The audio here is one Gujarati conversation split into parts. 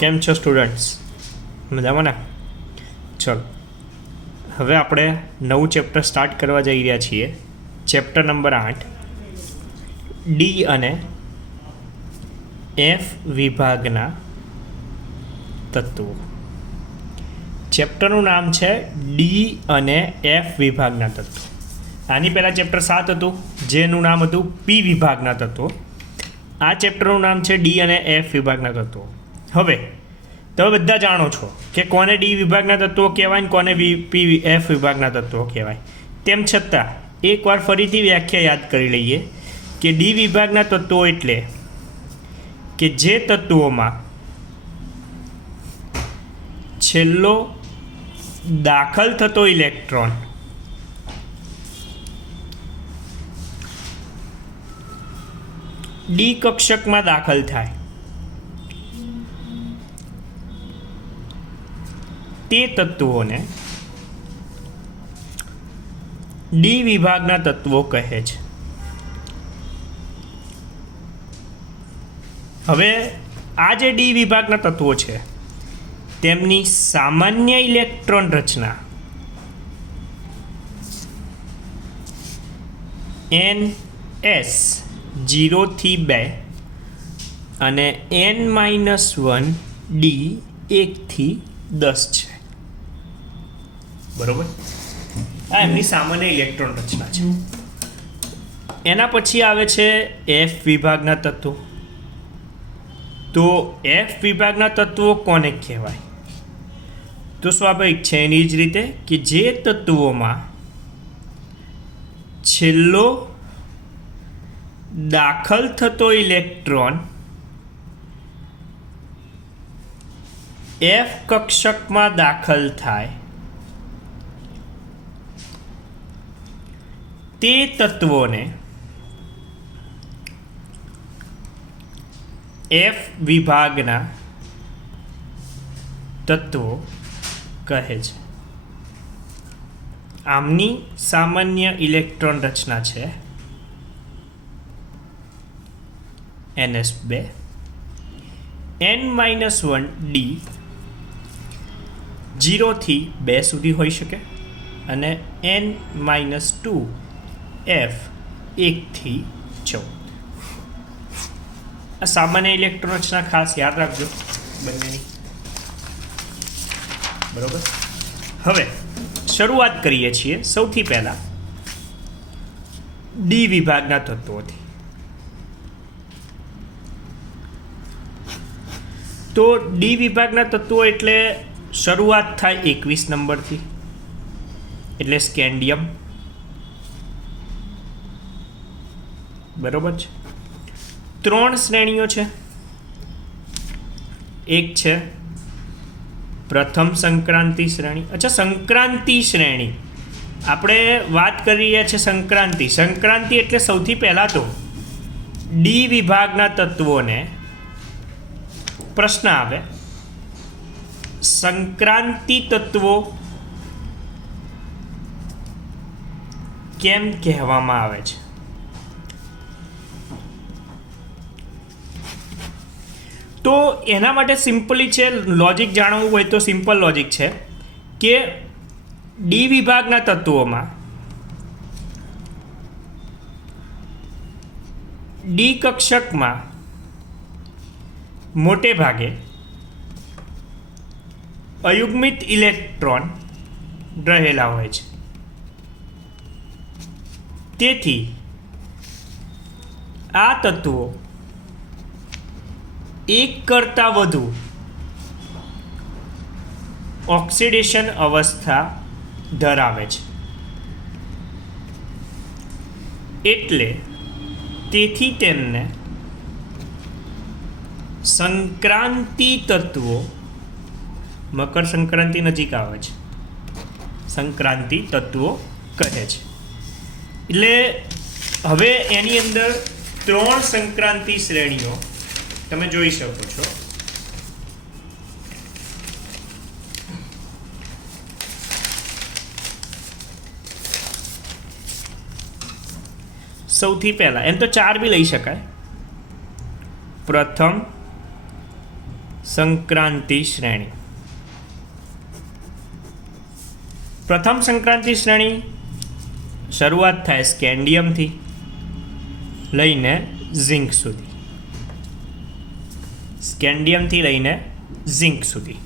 કેમ છો સ્ટુડન્ટ્સ? મજામાં ને? ચલો હવે આપણે નવું ચેપ્ટર સ્ટાર્ટ કરવા જઈ રહ્યા છીએ. ચેપ્ટર નંબર 8 ડી અને એફ વિભાગના તત્વો. ચેપ્ટરનું નામ છે ડી અને એફ વિભાગના તત્વો. આની પહેલાં ચેપ્ટર 7 હતું જેનું નામ હતું પી વિભાગના તત્વો. આ ચેપ્ટરનું નામ છે ડી અને એફ વિભાગના તત્વો. હવે તમે બધા જાણો છો કે કોને ડી વિભાગના તત્વો કહેવાય ને કોને પી એફ વિભાગના તત્વો કહેવાય. તેમ છતાં એકવાર ફરીથી વ્યાખ્યા યાદ કરી લઈએ કે ડી વિભાગના તત્વો એટલે કે જે તત્વોમાં છેલ્લો દાખલ થતો ઇલેક્ટ્રોન ડી કક્ષકમાં દાખલ થાય તે તત્વોને ડી વિભાગના તત્વો કહે છે. હવે આ જે ડી વિભાગના તત્વો છે તેમની સામાન્ય ઇલેક્ટ્રોન રચના NS 0 થી 2 અને N-1 ડી 1 થી 10 છે. બરોબર, આ એમની સામાન્ય ઇલેક્ટ્રોન રચના છે. એના પછી આવે છે એફ વિભાગના તત્વો. તો એફ વિભાગના તત્વો કોને કહેવાય? તો સ્વાભાવિક છે એની જ રીતે કે જે તત્વોમાં છેલ્લો દાખલ થતો ઇલેક્ટ્રોન એફ કક્ષકમાં દાખલ થાય તે તત્વોને એફ વિભાગના તત્વો કહે છે. આમની સામાન્ય ઇલેક્ટ્રોન રચના છે NS2 N-1 ડી 0 થી 2 સુધી હોઈ શકે અને N-2 એફ 1 થી 14. આ સામાન્ય ઇલેક્ટ્રોન રચના ખાસ યાદ રાખજો બંનેની. બરોબર, હવે શરૂઆત કરીએ છીએ સૌથી પહેલા ડી વિભાગના તત્વોથી. તો ડી વિભાગના તત્વો એટલે શરૂઆત થાય 21 નંબરથી, એટલે સ્કેન્ડિયમ. બરોબર છે. 3 શ્રેણીઓ છે. એક છે પ્રથમ સંક્રાંતિ શ્રેણી. અચ્છા, સંક્રાંતિ શ્રેણી આપણે વાત કરી રહ્યા છીએ. સંક્રાંતિ એટલે સૌથી પહેલાં તો ડી વિભાગના તત્વોને પ્રશ્ન આવે સંક્રાંતિ તત્વો કેમ કહેવામાં આવે છે? તો એના માટે સિમ્પલી છે, લોજિક જાણવું હોય તો સિમ્પલ લોજિક છે કે ડી વિભાગના તત્વોમાં ડી કક્ષકમાં મોટે ભાગે અયુગ્મિત ઇલેક્ટ્રોન રહેલા હોય છે. તેથી આ તત્વો એક કરતાં વધુ ઓક્સિડેશન અવસ્થા ધરાવે છે. એટલે તેથી તેમને સંક્રાંતિ તત્વો, મકર સંક્રાંતિ નજીક આવે છે, સંક્રાંતિ તત્વો કહે છે. એટલે હવે એની અંદર 3 સંક્રાંતિ શ્રેણીઓ તમે જોઈ શકો છો. સૌથી પહેલા એમ તો 4 બી લઈ શકાય. પ્રથમ, સંક્રાંતિ શ્રેણી. પ્રથમ સંક્રાંતિ શ્રેણી શરૂઆત થાય સ્કેન્ડિયમથી લઈને ઝિંક સુધી. સ્કેન્ડિયમથી લઈને ઝિંક સુધી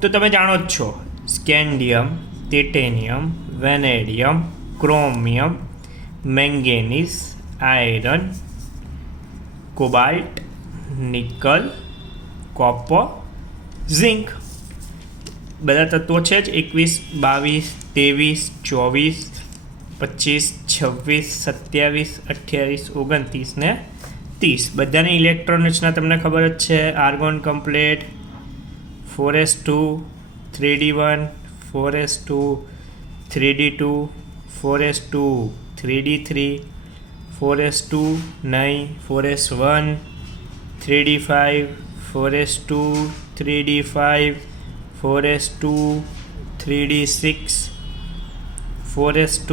તો તમે જાણો જ છો, scandium, titanium, vanadium, chromium, manganese, iron, cobalt, nickel, copper, zinc. બધા તત્વો છે જ. 21, 22, 23, 24, 25, 27, 28, 29 ને 30. બધાની ઇલેક્ટ્રોન રચના તમને ખબર જ છે. Argon complete, 4s2, 3d1, 4s2, 3d2, 4s2, 3d3, 4s2, 9, 4s1, 3d5, 4s2, 3d5, 4s2, 3d6, 4s2,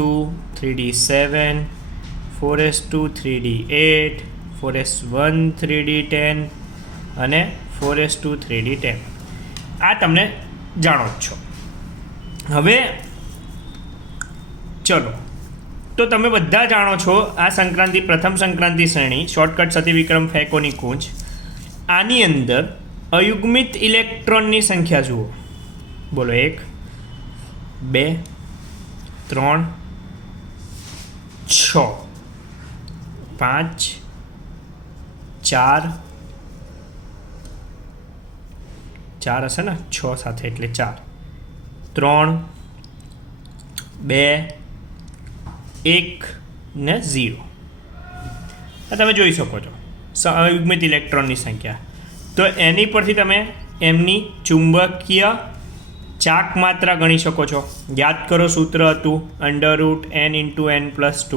3d7, 4s2, 3d8, 4s1, 3d10 અને 4s2, 3d10. આ તમને જાણો જ છો. હવે ચલો, તો તમે બધા જાણો છો આ સંક્રાંતિ, પ્રથમ સંક્રાંતિ શ્રેણી, શોર્ટકટ સતી વિક્રમ ફેંકોની કૂંચ. આની અંદર અયુગ્મિત ઇલેક્ટ્રોનની સંખ્યા જુઓ. બોલો, 1, 2, 3, 6, 5, 4, 4 હશે ને, 6 સાથે એટલે 4, 3, 2, 1 ને 0. આ તમે જોઈ શકો છો અયુગ્મિત ઇલેક્ટ્રોનની સંખ્યા. તો એની પરથી તમે એમની ચુંબકીય ચાક માત્રા ગણી શકો છો. યાદ કરો, સૂત્ર હતું √n×n+2.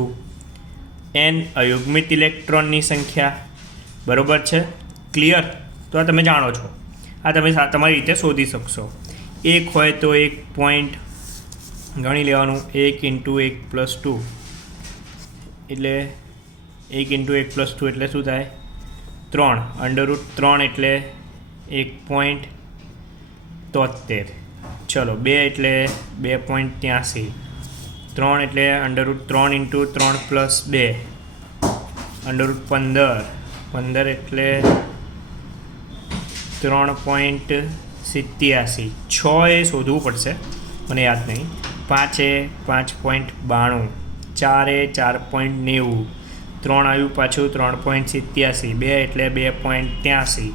n અયુગ્મિત ઇલેક્ટ્રોનની સંખ્યા. બરોબર છે? ક્લિયર? તો આ તમે જાણો છો. આ તમે તમારી રીતે શોધી શકશો. 1 હોય તો 1 પોઈન્ટ ગણી લેવાનું. 1×1+2 એટલે 1×1+2 એટલે શું થાય? 3. √3 એટલે 1.73. ચલો, 2 એટલે 2.83. 3 એટલે √3 × 3 + 2 √15 એટલે 3.87. 6 એ શોધવું પડશે, મને યાદ નહીં. 5 એ 5.92. 4 એ 4.90. 3 આવ્યું પાછું 3.87. 2 એટલે 2.83.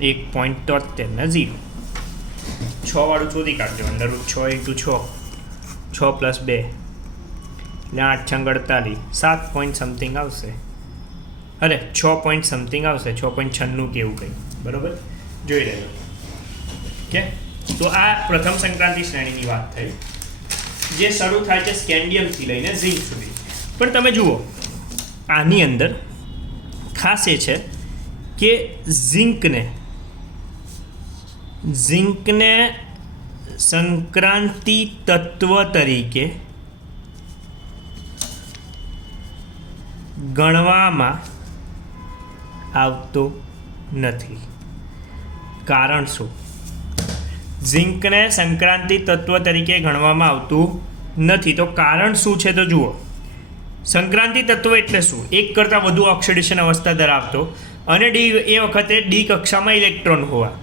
1.73 ને 0. 6 વાળું શોધી કાઢજો. √6 × 6, 6 + 2 એટલે 8 × 48. 7 પોઈન્ટ સમથિંગ આવશે. અરે 6 પોઈન્ટ સમથિંગ આવશે. 6.96 કેવું કંઈ. બરાબર, જોઈ લેજો. ઓકે, તો આ પ્રથમ સંક્રાંતિ શ્રેણીની વાત થઈ, જે શરૂ થાય છે સ્કેન્ડિયમથી લઈને ઝિંક સુધી. પણ તમે જુઓ, આની અંદર ખાસ એ છે કે ઝિંકને સંક્રાંતિ તત્વ તરીકે ગણવામાં આવતો નથી. કારણ શું? ઝિંકને સંક્રાંતિ તત્વ તરીકે ગણવામાં આવતું નથી, તો કારણ શું છે? તો જુઓ, સંક્રાંતિ તત્વ એટલે શું? એક કરતાં વધુ ઓક્સિડેશન અવસ્થા ધરાવતો અને એ વખતે ડી કક્ષામાં ઇલેક્ટ્રોન હોવા.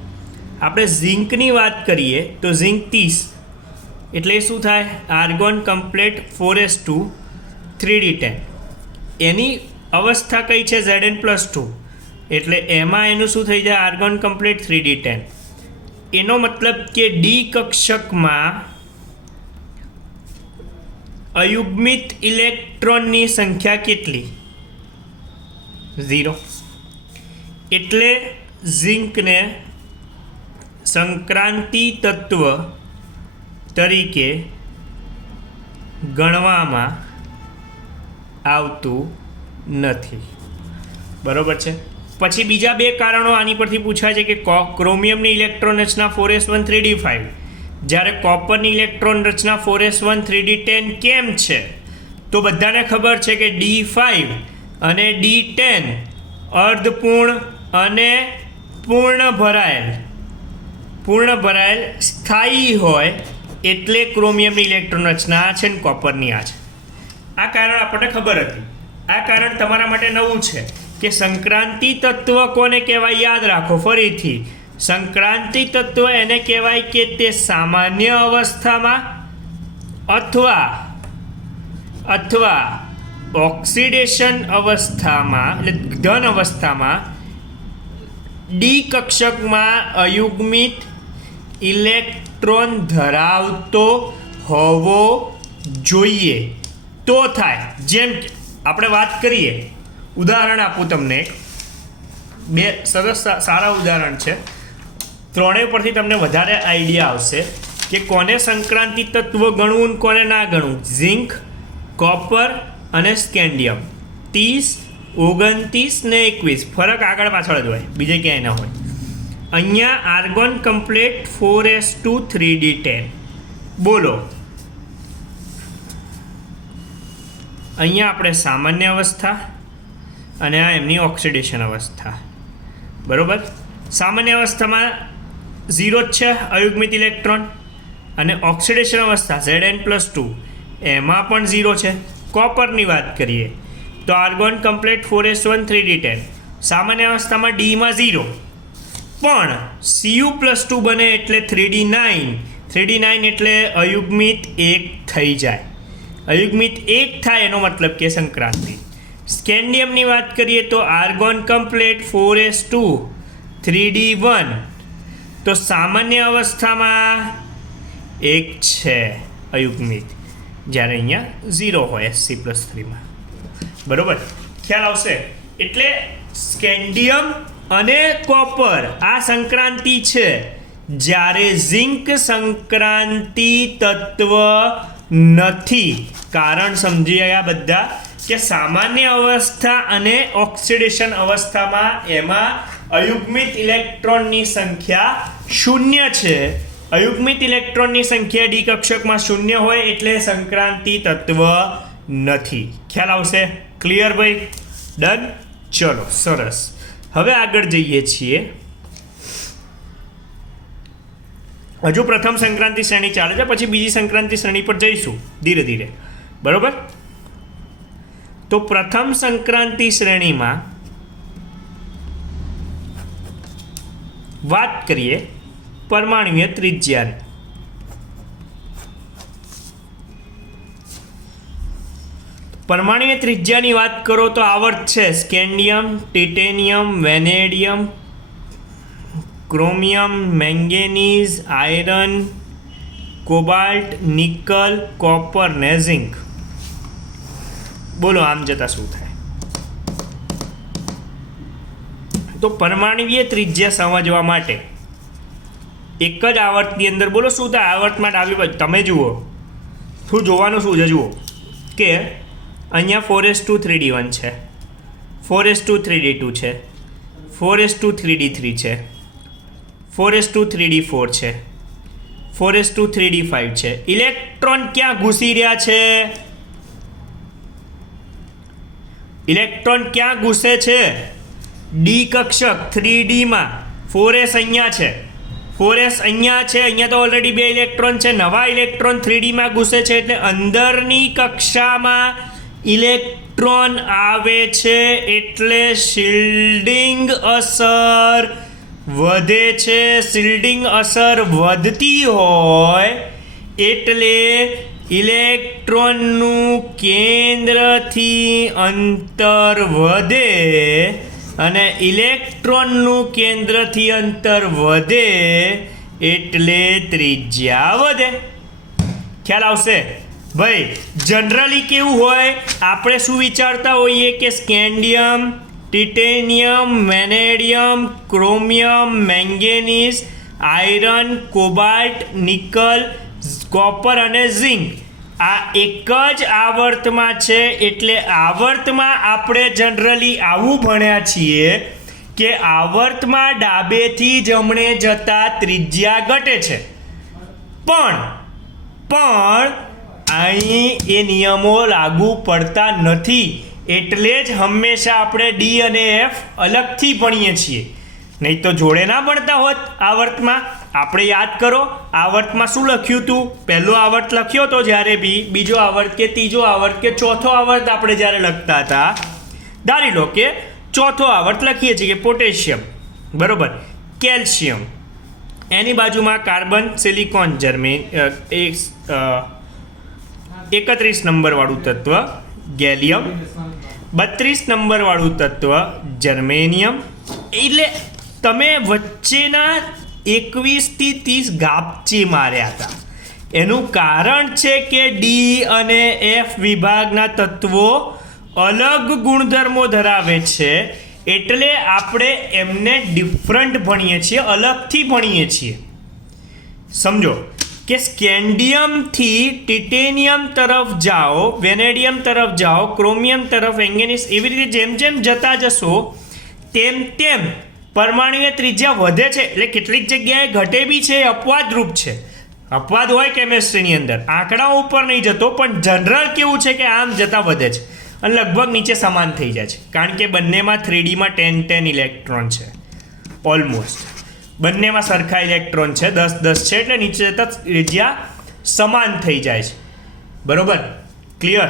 આપણે ઝિંકની વાત કરીએ તો ઝિંક 30 એટલે શું થાય? Argon complete 4s2, 3d10. એની અવસ્થા કઈ છે? Zn+2. એટલે એમાં એનું શું થઈ જાય? Argon complete 3d10. એનો મતલબ કે ડી કક્ષકમાં અયુગ્મિત ઇલેક્ટ્રોનની સંખ્યા કેટલી? 0. એટલે ઝિંકને સંક્રાંતિ તત્વ તરીકે ગણવામાં આવતું નથી. બરોબર છે? પછી બીજા બે કારણો આની પરથી પૂછાય છે કે ક્રોમિયમની ઇલેક્ટ્રોન રચના 4s1 3d5 જ્યારે કોપરની ઇલેક્ટ્રોન રચના 4s1 3d10 કેમ છે? તો બધાને ખબર છે કે D5 અને D10 અર્ધપૂર્ણ અને પૂર્ણ ભરાયેલ સ્થાયી હોય એટલે ક્રોમિયમની ઇલેક્ટ્રોન રચના છે ને કોપરની આ છે. આ કારણ આપણને ખબર હતી. આ કારણ તમારા માટે નવું છે કે સંક્રાંતિ તત્વ કોને કહેવાય યાદ રાખો ફરીથી. સંક્રાંતિ તત્વ એને કહેવાય કે તે સામાન્ય અવસ્થામાં અથવા ઓક્સિડેશન અવસ્થામાં એટલે ઘન અવસ્થામાં ડી કક્ષકમાં અયુગ્મિત ઇલેક્ટ્રોન ધરાવતો હોવો જોઈએ તો થાય. જેમ આપણે વાત કરીએ, ઉદાહરણ આપું તમને, બે સરસ સારા ઉદાહરણ છે. ત્રણેય પરથી તમને વધારે આઈડિયા આવશે કે કોને સંક્રાંતિ તત્વ ગણવું કોને ના ગણવું. ઝિંક, કોપર અને સ્કેન્ડિયમ. 30, 29 ને 21. ફરક આગળ પાછળ જ હોય, બીજે ક્યાંય ના હોય. અહીંયા આર્ગોન કમ્પ્લેટ 4s2 3d10. બોલો, અહીંયા આપણે સામાન્ય અવસ્થા અને આ એમની ઓક્સિડેશન અવસ્થા. બરાબર. સામાન્ય અવસ્થામાં 0 જ છે અયુગ્મિત ઇલેક્ટ્રોન, અને ઓક્સિડેશન અવસ્થા Zn+2 એમાં પણ 0 છે. કોપરની વાત કરીએ તો આર્ગોન કમ્પ્લેટ 4s1 3d10. સામાન્ય અવસ્થામાં ડીમાં 0, પણ Cu+2 બને એટલે 3d9. 3d9 એટલે અયુગ્મિત 1 થઈ જાય. અયુગ્મિત 1 થાય એનો મતલબ કે સંક્રાંતિ. સ્કેન્ડિયમની વાત કરીએ તો આર્ગોન કમ્પ્લેટ 4s2 3d1. તો સામાન્ય અવસ્થામાં 1 છે અયુગ્મિત, જ્યારે અહીંયા 0 હોય Sc+3માં. બરોબર, ખ્યાલ આવશે. એટલે સ્કેન્ડિયમ અને કોપર આ સંક્રાંતિ છે, જ્યારે ઝિંક સંક્રાંતિ તત્વ નથી. કારણ સમજી ગયા બધા કે સામાન્ય અવસ્થા અને ઓક્સિડેશન અવસ્થામાં એમાં અયુગ્મિત ઇલેક્ટ્રોનની સંખ્યા 0 છે. અયુગ્મિત ઇલેક્ટ્રોનની સંખ્યા ડી કક્ષકમાં 0 હોય એટલે સંક્રાંતિ તત્વ નથી. ખ્યાલ આવશે? ક્લિયર ભાઈ? ડન. ચલો, સરસ. હવે આગળ જઈએ છીએ. હજુ પ્રથમ સંક્રાંતિ શ્રેણી ચાલે છે, પછી બીજી સંક્રાંતિ શ્રેણી પર જઈશું ધીરે ધીરે. બરોબર. તો પ્રથમ સંક્રાંતિ શ્રેણીમાં વાત કરીએ પરમાણુય ત્રિજ્યાની. પરમાણુય ત્રિજ્યાની વાત કરો તો આવર્ત છે scandium, titanium, vanadium, chromium, manganese, iron, cobalt, nickel, copper ને ઝિંક. બોલો આમ જતા શું થાય? તો પરમાણુય ત્રિજ્યા સમજવા માટે એક જ આવર્તની અંદર બોલો શું થાય? આવર્તમાં ડાબી બાજુ તમે જુઓ, શું જોવાનું શું છે? જુઓ કે અહીંયા 4s2 3d1 છે, 4s2 3d2 છે, 4s2 3d3 છે, 4s2 3d4 છે, 4s2 3d5 છે. ઇલેક્ટ્રોન ક્યાં ઘૂસી રહ્યા છે? ઇલેક્ટ્રોન ક્યાં ઘૂસે છે? ડી કક્ષક 3dમાં. 4s અહીંયા છે, 4s અહીંયા છે, અહીંયા તો ઓલરેડી 2 ઇલેક્ટ્રોન છે. નવા ઇલેક્ટ્રોન 3dમાં ઘૂસે છે એટલે અંદરની કક્ષામાં ઇલેક્ટ્રોન આવે છે, એટલે શિલ્ડિંગ અસર વધે છે. શિલ્ડિંગ અસર વધતી હોય એટલે ઇલેક્ટ્રોનનું કેન્દ્રથી અંતર વધે, અને ઇલેક્ટ્રોનનું કેન્દ્રથી અંતર વધે એટલે ત્રિજ્યા વધે. ખ્યાલ આવશે ભાઈ? જનરલી કેવું હોય, આપણે શું વિચારતા હોઈએ કે scandium, titanium, vanadium, chromium, manganese, iron, cobalt, nickel, copper અને ઝિંક આ એક જ આવર્તમાં છે. એટલે આવર્તમાં આપણે જનરલી આવું ભણ્યા છીએ કે આવર્તમાં ડાબેથી જમણે જતા ત્રિજ્યા ઘટે છે, પણ અહીં એ નિયમો લાગુ પડતા નથી. એટલે જ હંમેશા આપણે ડી અને એફ અલગથી ભણીએ છીએ. નહીં તો જોડે ના ભણતા હોત આવર્તમાં. આપણે યાદ કરો આવર્તમાં શું લખ્યું હતું? પહેલો આવર્ત લખ્યો હતો જ્યારે બી, બીજો આવર્ત કે ત્રીજો આવર્ત કે ચોથો આવર્ત આપણે જ્યારે લખતા હતા, ધારી લો કે ચોથો આવર્ત લખીએ છીએ કે પોટેશિયમ, બરોબર, કેલ્શિયમ, એની બાજુમાં કાર્બન, સિલિકોન, 31 નંબરવાળું તત્વ ગેલિયમ, 32 નંબરવાળું તત્વ જર્મેનિયમ. એટલે તમે વચ્ચેના 21 થી 30 ગાપચી માર્યા હતા. એનું કારણ છે કે ડી અને એફ વિભાગના તત્વો અલગ ગુણધર્મો ધરાવે છે, એટલે આપણે એમને ડિફરન્ટ ભણીએ છીએ, અલગથી ભણીએ છીએ. સમજો કે સ્કેન્ડિયમથી ટિટેનિયમ તરફ જાઓ, વેનેડિયમ તરફ જાઓ, ક્રોમિયમ તરફ, એંગેનીસ, એવી રીતે જેમ જેમ જતા જશો તેમ તેમ પરમાણુય ત્રિજ્યા વધે છે. એટલે કેટલીક જગ્યાએ ઘટે બી છે, અપવાદરૂપ છે. અપવાદ હોય કેમેસ્ટ્રીની અંદર, આંકડાઓ ઉપર નહીં જતો, પણ જનરલ કેવું છે કે આમ જતાં વધે છે અને લગભગ નીચે સમાન થઈ જાય છે. કારણ કે બંનેમાં 3Dમાં 10 ઇલેક્ટ્રોન છે, ઓલમોસ્ટ બંનેમાં સરખા ઇલેક્ટ્રોન છે, 10 છે, એટલે નીચે જતાં ત્રિજ્યા સમાન થઈ જાય છે. બરોબર, ક્લિયર,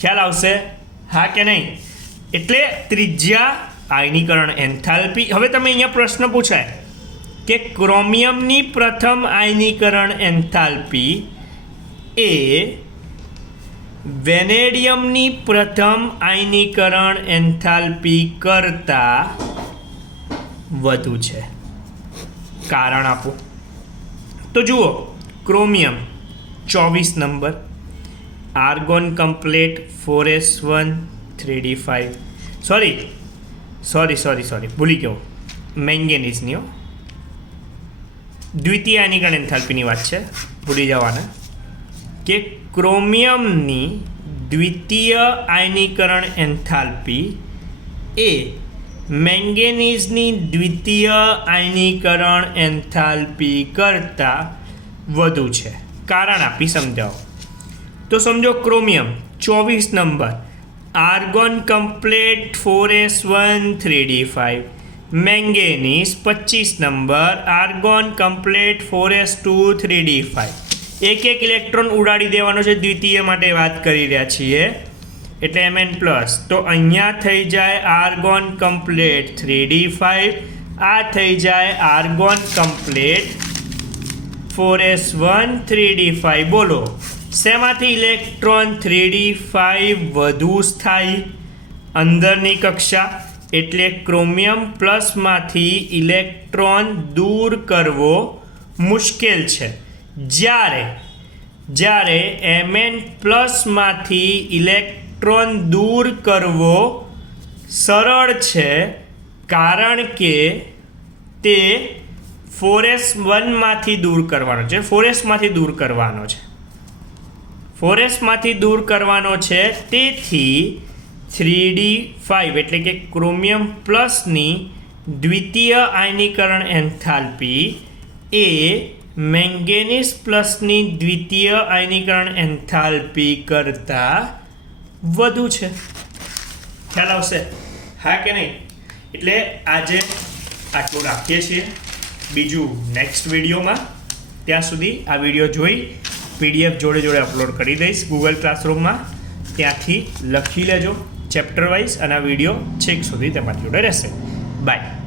ખ્યાલ આવશે? હા કે નહીં? એટલે ત્રિજ્યા, આયનીકરણ, એન્થાલ્પી. હવે તમે અહીંયા પ્રશ્ન પૂછાય કે ક્રોમિયમની પ્રથમ આયનીકરણ એન્થાલ્પી એ વેનેડિયમની પ્રથમ આયનીકરણ એન્થાલ્પી કરતાં વધુ છે. કારણ આપો. તો જુઓ, chromium 24 number, argon complete 4s1 3d5, sorry ભૂલી ગયો, મેંગેનીઝની દ્વિતીય આયનીકરણ એન્થાલ્પીની વાત છે, ભૂલી જવાના કે ક્રોમિયમની દ્વિતીય આયનીકરણ એન્થાલ્પી એ મેંગેનીઝની દ્વિતીય આયનીકરણ એન્થાલ્પી કરતાં વધુ છે. કારણ આપી સમજાવો. તો સમજો chromium 24 number, argon complete 4s1 3d5, manganese 25 number, argon complete 4s2 3d5. એક ઇલેક્ટ્રોન ઉડાડી દેવાનો છે, દ્વિતીય માટે વાત કરી રહ્યા છીએ, એટલે Mn+. તો અહીંયા થઈ જાય આર્ગોન કમ્પ્લેટ 3d5, આ થઈ જાય આર્ગોન કમ્પ્લેટ 4s1 3d5. બોલો, શેમાંથી ઇલેક્ટ્રોન 3d5 વધુ સ્થાયી? અંદરની કક્ષા, એટલે ક્રોમિયમ પ્લસમાંથી ઇલેક્ટ્રોન દૂર કરવો મુશ્કેલ છે. જ્યારે Mn પ્લસમાંથી ઇલેક્ટ્રોન દૂર કરવો સરળ છે, કારણ કે તે 4s1માંથી દૂર કરવાનો છે, 4sમાંથી દૂર કરવાનો છે, 4sમાંથી દૂર કરવાનો છે. તેથી 3d5 એટલે કે ક્રોમિયમ પ્લસની દ્વિતીય આયનીકરણ એન્થાલ્પી એ મેંગેનીઝ પ્લસની દ્વિતીય આયનીકરણ એન્થાલ્પી કરતાં વધુ છે. ખ્યાલ આવશે? હા કે નહીં? એટલે આજે આટલું રાખીએ છીએ, બીજું નેક્સ્ટ વિડીયોમાં. ત્યાં સુધી આ વિડીયો જોઈ PDF જોડે અપલોડ કરી દઈશ ગૂગલ ક્લાસરૂમમાં, ત્યાંથી લખી લેજો ચેપ્ટર વાઇઝ, અને આ વિડીયો છેક સુધી તમારી જોડે રહેશે. બાય.